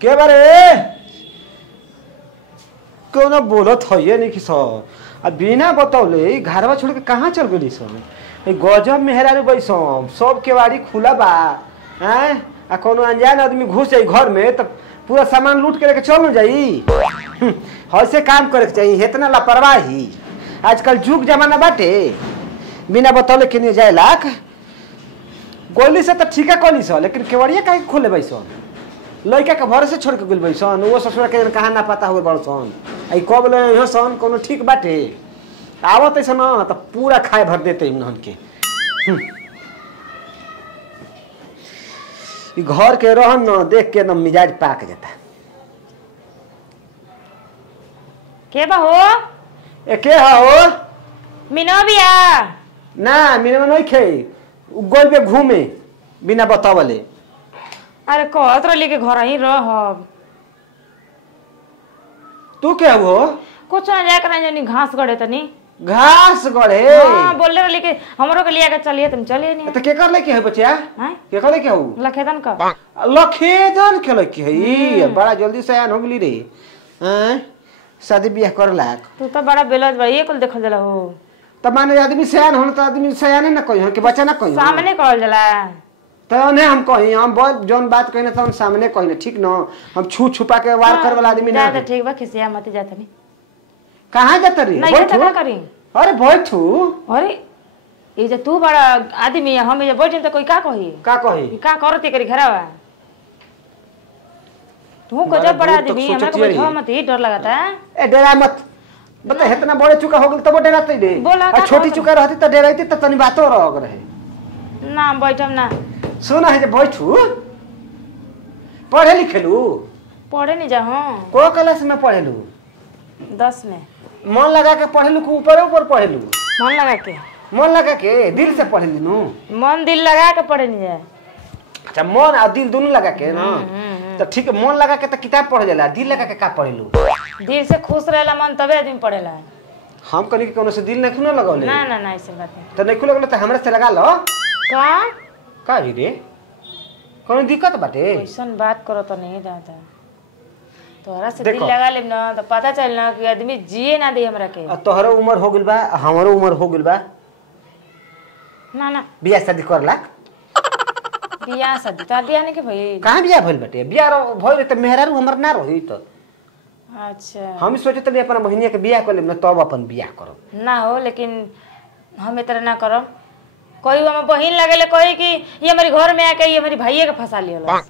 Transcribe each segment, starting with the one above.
के बारे क्यों ना बोलत है नहीं कि सर अब बिना बतौले घरवा छोड़ के कहाँ चल गई सब गजब मेहरारू बैसम सब केवाड़ी खुला बा हैं आ कोनो अनजान आदमी घुस जाई घर में तब पूरा सामान लूट के लेके चल न जाई। ऐसे काम करे के चाहिए इतना लापरवाही आजकल जुग जमाना बाटे बिना बतौले के नहीं जाए लाख गोली से तो ठीक है कोली सो लेकिन केवड़िया काहे खोले बैसन लड़का के भर से छोड़ के गेल बैसन वो ससुर के कहाँ ना पता हुए बड़सन आई कब ले यहाँ सन कोनो ठीक बाटे आवत ऐसा ना तो पूरा खाए भर देते इन्हन के घर के रहन न देख के न मिजाज पाक जाता। के बा हो ए के हो मीनो बिया ना मीनो नहीं खे गोल पे घूमे बिना बतावले। अरे कहत रही के घर ही रह तू क्या हो कुछ ना जाकर जानी घास गड़े तनी घास गड़े हां बोले रही के हमरो के लिया के चलिए तुम चलिए नहीं तो के कर ले के है बच्चा हैं के कर ले के हो लखेदन का लखेदन के ले के है बड़ा जल्दी से आन हो गली रे हैं शादी ब्याह कर लाख तू तो बड़ा बेलज बा ये कुल देखल जला हो त माने आदमी सयान होन त आदमी सयाने ना कहि के बच्चा ना कहि सामने कहल जला तो ने हम कहि हम बहुत जोन बात कहिना त हम सामने कहिना ठीक न हम छू छुपा के वार कर वाला आदमी ना ठीक बा खिसिया मत जात नहीं कहां जात री नहीं तो का करी अरे बैठू अरे ये जे तू बड़ा आदमी है हम ये बैठे तो कोई का कही का करती करी घरवा तू को जब बड़ा आदमी हमरा को बैठा मत ही डर लगाता है ए डरा मत बता इतना बड़े चुका हो गल तब डराते रे और छोटी चुका रहती त डराइते त तनी बातो रह रहे ना बैठम ना सुना है जे बैठू पढ़े लिखेलू पढ़े नहीं जा हां को क्लास में पढ़ेलू 10 में मन लगा के पढ़ेलू को ऊपर ऊपर पढ़ेलू मन लगा के दिल से पढ़ेलू नु मन दिल लगा के पढ़े नहीं जाए अच्छा मन और दिल दोनों लगा के ना तो ठीक है मन लगा के तो किताब पढ़ जाला दिल लगा के का पढ़ेलू दिल से खुश रहेला मन तबे आदमी पढ़ेला हम कनी के कोनो से दिल नहीं न लगावले ना ना ना ऐसे बात नहीं तो नहीं लगले तो हमरा से लगा लो का रे कोनो दिक्कत बाटे ऐसन बात करो तो नहीं दादा तोहरा से दिल लगा लेब ना तो पता चल ना कि आदमी जिए ना दे हमरा के तोहरो उम्र हो गेल बा हमरो उम्र हो गेल बा ना ना बियाह शादी करला बियाह शादी तो बियाह नहीं के भई कहां बियाह भइल बाटे बियाह भइल त मेहरारू हमर ना रही त अच्छा हम सोचत रही अपन बहिनिया के बियाह कर लेब ना तब अपन बियाह करब ना हो लेकिन हम इतना ना करब कोई हम बहिन लगेले कही कि ये हमारे घर में आके ये हमारी भाईये के फंसा लियो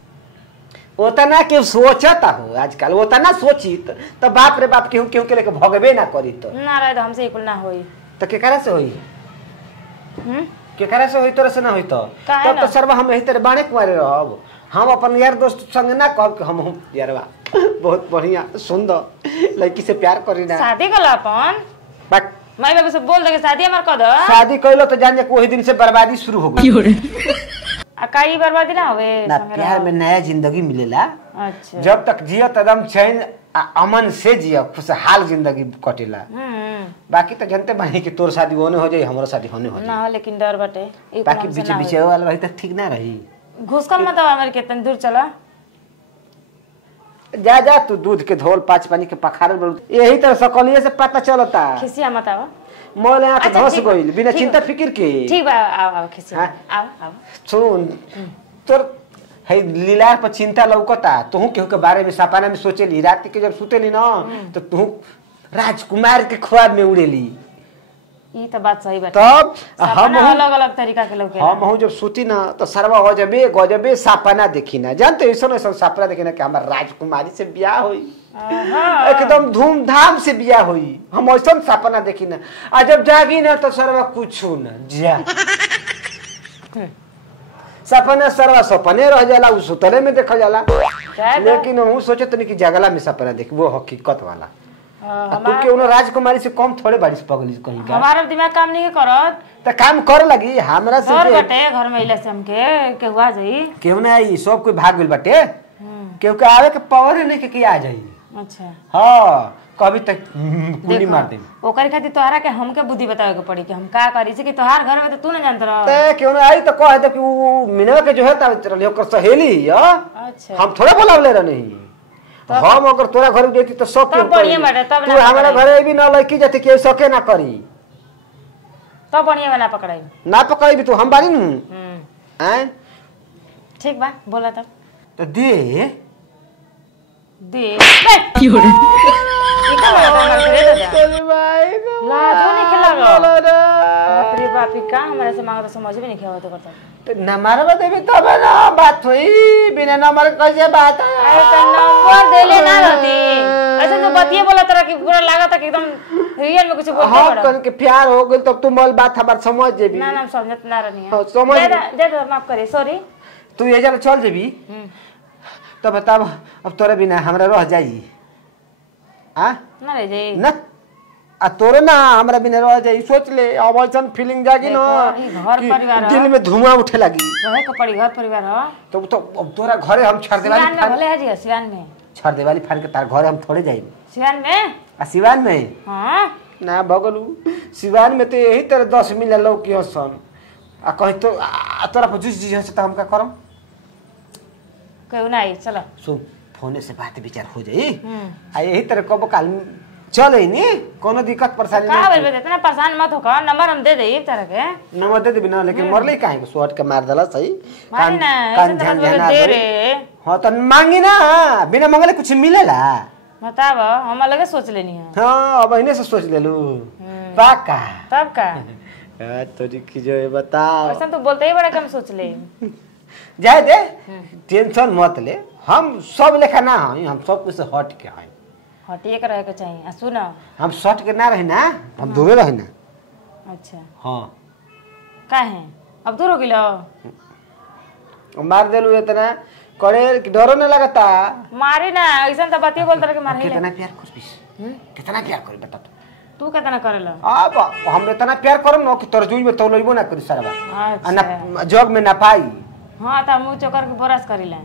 ओतना के सोचता हो आजकल ओतना सोची त बाप रे बाप केहू केहू के लेके भगबे ना करी तो ना रहे तो हमसे इकुल ना होई तो केकरा से होई केकरा से होई तोरा से ना होई तो तब तो सर्व हम यही तरह बाणे कुआरे रहब हम अपन यार दोस्त संग ना कहब कि हम यारवा बहुत बढ़िया सुंदर लड़की से प्यार करी ना शादी कला अपन बट माई बाबू से बोल दे कि शादी हमार कर दो शादी कइलो तो जान जे वही दिन से बर्बादी शुरू हो गई काई बर्बादी ना होवे ना प्यार में नया जिंदगी मिलेला अच्छा जब तक जियो तदम चैन अमन से जियो खुशहाल जिंदगी कटेला बाकी तो जनते बानी कि तोर शादी होने हो जाए हमारा शादी होने हो जाए ना लेकिन डर बटे बाकी बीच बीच वाला रही तो ठीक ना रही घुस कम मत हमारे कितने दूर चला जा जा तू दूध के धोल पाँच पानी के पखारल यही तरह सकलिए से पता चलता खिसिया मत आवा मोल आंख धस गइल बिना चिंता फिक्र के ठीक बा आओ खिसिया आओ आओ सुन तोर है लीलार पर चिंता लौकता तू केहू के बारे में सपना में सोचेली रात के जब सुतेली ना तो तू राजकुमार के ख्वाब में उड़ेली ये तो बात सही बात तब हम अलग अलग तरीका के लोग हम हूं जब सूती ना तो सर्वा हो जबे गजबे सपना देखी ना जानते ऐसा ऐसा सपना देखी ना कि हमार राजकुमारी से ब्याह होई एकदम धूमधाम से ब्याह हुई हम ऐसा सपना देखी ना आ जब जागी ना तो सर्वा कुछ ना जा सपना सर्वा सपने रह जाला उस सुतले में देखा जाला लेकिन हम सोचे तो नहीं कि जगला में सपना देख वो हकीकत वाला तू के उन राजकुमारी से कम थोड़े बारिश पगली कहीं का हमारा दिमाग काम नहीं करत त काम कर लगी हमरा से घर बटे घर में इले से हमके के हुआ जाई केहू ना आई सब कोई भाग गेल बटे केहू के आवे के पावर नहीं के आ जाई अच्छा हां कभी तक कुंडी मार दे ओकर खातिर तोहरा के हमके बुद्धि बतावे के पड़ी कि हम का करी से कि तोहार घर में तो तू ना जानत रह ते केहू ना आई तो कह दे कि उ मीना के जो है त ओकर सहेली है अच्छा हम थोड़ा बोलावले रहनी हम अगर तोरा घर देती तो सब तब बढ़िया बाटे, तब तू ना हमारा पकड़ाई। घरे भी ना लड़की जाते के सके ना करी तब बढ़िया बना पकड़ाई। ना पकड़ी भी तू हम बारी नु हैं ठीक बा बोला तब तो दे दे की हो रे ये का लगा हमारे करे दादा भाई लाजो नहीं खिला बाप रे बाप का हमारे से मांगो तो समझ भी नहीं खेवा तो करता तो नंबर देबी तब ना बात हुई बिना नंबर कैसे बात अरे तो नंबर देले ना रहती ऐसे तो बतिए बोला तरह की पूरा लगा था कि एकदम रियल में कुछ बोलते हाँ बड़ा कन के प्यार हो गइल तब तू मल बात हमार समझ जेबी ना ना समझत ना रहनी हाँ, समझ दे दे माफ करे सॉरी तू ये जरा चल जेबी तो बताब अब तोरे बिना हमरा रह जाई आ ना रह जाई ना आ तोरे ना हमरा बिना रह जाई सोच ले अब ऐसन फीलिंग जागी ना देखो, ई घर कि परिवार ह। दिल में धुआं उठे लगी रहे के पड़ी घर परिवार हो तो अब तोरा घरे हम छड़ सिवान देवाली में भले है जी सिवान में छड़ देवाली फाड़ के तार घरे हम थोड़े जाई सिवान में आ सिवान में हां ना बगलू सिवान में तो यही तरह 10 मिले लोग की हसन आ कहीं तो तोरा पर जुस जी हस त हम का करम कहू ना आई चलो सुन फोने से बात विचार हो जाई आ यही तरह कब काल चले नी कोनो दिक्कत परेशानी का बोल बे इतना परेशान मत हो का नंबर हम दे देई तरह के नंबर दे देबी ना लेकिन मरले काहे को शॉट के मार देला सही मानी ना ऐसे तो मत दे रे हां त मांगी ना बिना मांगले कुछ मिलेला बताब हम अलग सोच लेनी है हां अब इने से सोच लेलू पाका तब का तोरी की जो है बताओ ऐसा तो बोलते ही बड़ा कम सोच ले जाए दे टेंशन मत ले हम सब लेखा ना हई हम सब कुछ से हट के हई हटिए के रहे के चाहिए आ सुन हम सट के ना रही ना हम दूरे रही ना अच्छा हाँ का है अब दूर हो गिलो मार देलू इतना करे कि डरो न लगता मारी ना ऐसा तो बतिए बोलते रहे के मारे कितना प्यार खुश कितना प्यार करी बता तू कितना करेला अब हम इतना प्यार करम न कि तोर जुई में तो लइबो ना करी सारा बात अच्छा ना जग में ना पाई हां त मुंह चोकर के बरस करिला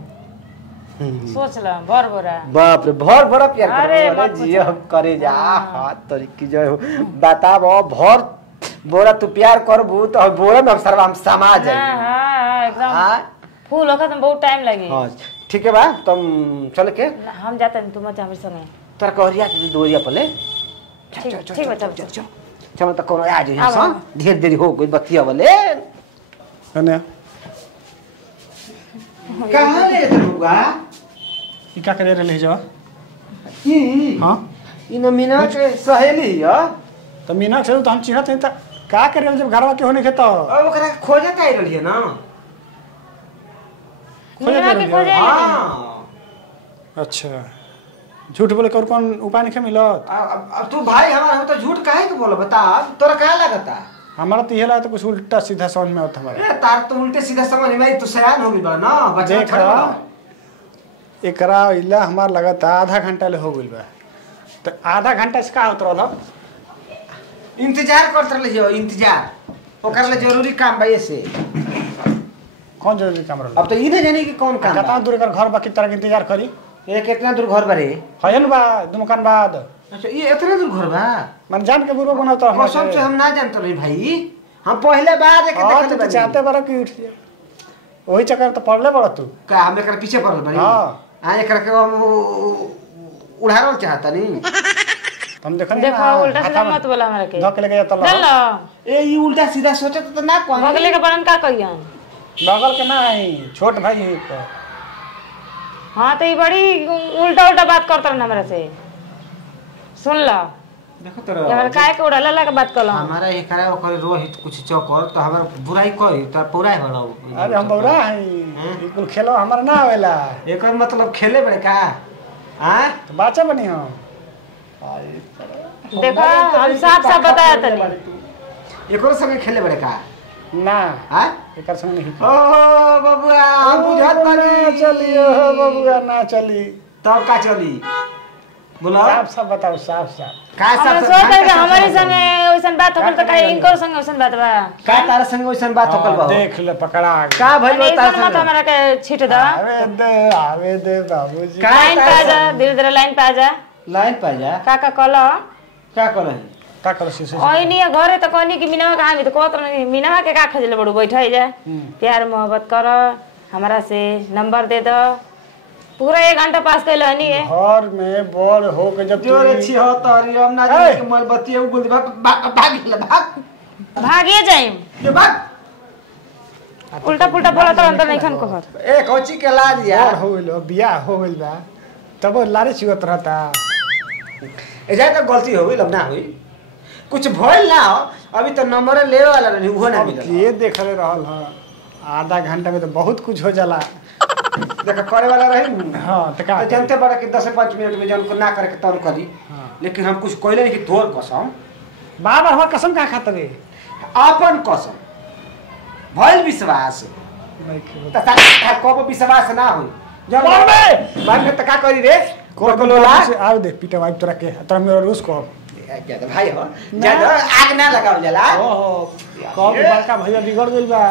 सोच ल भर बोरा बाप रे भर बड़ा प्यार अरे करे मत जी हम करे जा हाथ तोरी की जो बताब भर बोरा तू प्यार करबू तो बोरा में सारा हम समा जाई हां एकदम फूल होखा तो बहुत टाइम लगी हां ठीक है बा तुम चल के हम जाते हैं तुम हमारे संगे तोर कहरिया के दोरिया पले ठीक बा चल चल चल त कोनो आ जाई हां ढेर देरी हो गई बतिया वाले कन्या कहां ले रे बुआ ई का करे रहे जा ई हां इन मीना के सहेली ह तो मीना से तो हम चिन्हत हई त का करे जब घरवा के होने के तो अब ओकरा खोजे काई रहली है ना मीना के खोजे हां अच्छा झूठ बोले और कौन उपाय नहीं मिलत अब तू भाई हमारा हम तो झूठ काहे के बोल बता तोरा का लगता हमारा तो यह तो कुछ उल्टा सीधा समझ में आता हमारा ए तार तो उल्टे सीधा समझ में तू सयान हो गई बा ना बच्चा देख छोड़ बा एकरा इला हमार लगता आधा घंटा ले हो गइल बा तो आधा घंटा से का होत रहल इंतजार करत रहली हो इंतजार ओकर ले जरूरी काम बा ऐसे कौन जरूरी काम रहल अब तो ई न जाने कि कौन काम कितना बा दूर कर घर बाकी तरह के इंतजार करी ये कितना दूर घर बारे है न बा दुमकान बाद अच्छा ये इतना दूर घर बा मन जान के बुरो बनाता हम कसम से हम ना जानत रही भाई हम पहले बार एक हां देखत तो चाहते बड़ा कि उठ जा वही चक्कर तो पड़ले बड़ा तू का हम एकर पीछे पड़ल बानी हां आ एकर के हम उड़ारल चाहता नहीं हम देखनी देखो उल्टा सीधा मत बोला हमरा के धक लेके जाता चल ए ई उल्टा सीधा सोचत तो ना कोई बगले के बरन का कहियन बगल के ना है छोट भाई है तो हां तो ई बड़ी उल्टा उल्टा बात करत रहन हमरा से सुन ल देखो तोरा यार काय के उड़ाला ला के बात कलो हमारा एकरा ओकर रोहित कुछ चौकर तो हमरा बुराई कही त पूरा भलो अरे हम बौरा है बिल्कुल खेलो हमारा ना आवेला एकर मतलब खेले बड़े का हां तो बाचा बनी हम देखो हम साफ साफ बताया तनी एकरो संगे खेले बड़े का ना हां एकर संग नहीं ओ बबुआ हम बुझत ना बानी चलियो बबुआ ना चली तब का चली बोला साफ साफ बताओ साफ साफ का हमरा सब सोच है कि हमारे संगे ओइसन बात होकल त काहे इनको संगे ओइसन बात बा का तारा संगे ओइसन बात होकल बा देख ले पकड़ा का भइल बा ऐसा तारा मत संगे हमरा के छिट द आवे दे बाबूजी का लाइन पे आ जा धीरे धीरे लाइन पे आ जा लाइन पा जा काका कलो का करही का करो शीशे ओइ नहीं घरे त कहनी कि मीनावा कहां में त कहत नहीं मीनावा के का खजले बड़ू बैठाई जा प्यार मोहब्बत कर हमरा से नंबर दे दो पूरा 1 घंटा पास कैल हनी है। घर में बड़ हो के जब जोरे छी हो तारी हम ना जाने के मन बतिए बोल भाग गेल भाग भागिए जाइम जो भाग उल्टा पुल्टा बोला तो अंदर नहीं खन कहत। ए कोची के लाज यार बड़ हो गइल बियाह हो गइल बा तब लारे चुगत रहता। ऐसा तो गलती हो गई अब ना हुई कुछ भइल ना हो अभी तो नंबर लेवे वाला नहीं वो ना अब मिलल के देखले रहल ह आधा घंटा में तो बहुत कुछ हो जाला। देखा करे वाला रही हां त का तो जानते बड़ा कि 10 से 5 मिनट में जन को ना करे के तौर करी हाँ। लेकिन हम कुछ कहले नहीं कि तोर कसम बार बार हमार कसम का खात रे अपन कसम भइल विश्वास नहीं खेलो त ता को विश्वास ना होई जब बोल बे! बाद में त का करी रे को कोलोला से आव दे पीटा वाइप तोरा के तोरा मेरा रूस को क्या तो भाई हो ज्यादा आग ना लगाओ जला ओहो कब बड़का भैया बिगड़ गइल बा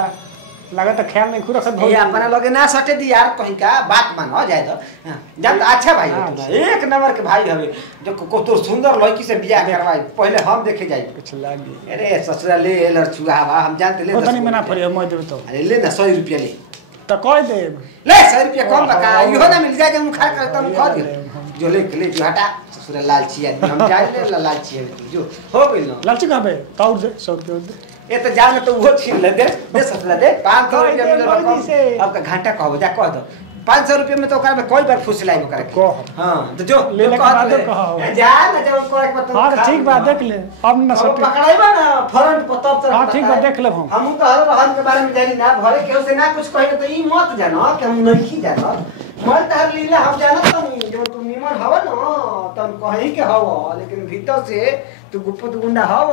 लगा त ख्याल नहीं खुरखत ये अपना लगे ना सटे दी यार कहीं का बात मानो जाए तो जब तो अच्छा भाई हो तू एक नंबर के भाई हवे जो को तो सुंदर लड़की से बियाह करवाई पहले हम देखे जाई कुछ लागी अरे ससुरा ले लड़चुआ बा हम जानते ले ओतनी में ना पड़े मैं देब तो अरे ले ना 100 रुपया ले त कह दे ले 100 रुपया कम बका इहो ना मिल जाए हम खा कर तुम खा दियो जो ले जो हटा ससुरा लालची आदमी हम जाए ले लालची है जो हो गइल ना लालची कहाँ पे तौर दे 100 रुपया दे ये तो जान तो वो छीन ले दे ससुरा दे 500 रुपया मिल जल्दी से। अब का घंटा कहबो जा कह दो 500 रुपया में तो ओकरा में कोई बार फुसलाई करे कह हां तो जो ले ले के कह बाद दे। कहो। जा ना जब कोई के पता हां ठीक बा देख ले अब ना सब सटे पकड़ाइबा ना फरंट पतब से हाँ, ठीक बा, देख लेब हम। हम तो हर रहन के बारे में जानी ना भरे केहू से ना कुछ कहे तो ई मत जानो कि हम नहीं जानो मर तहर लीला हम जानत नहीं जो तू निमन हव ना तन कहीं के हव लेकिन भीतर से तू गुप्त गुंडा हव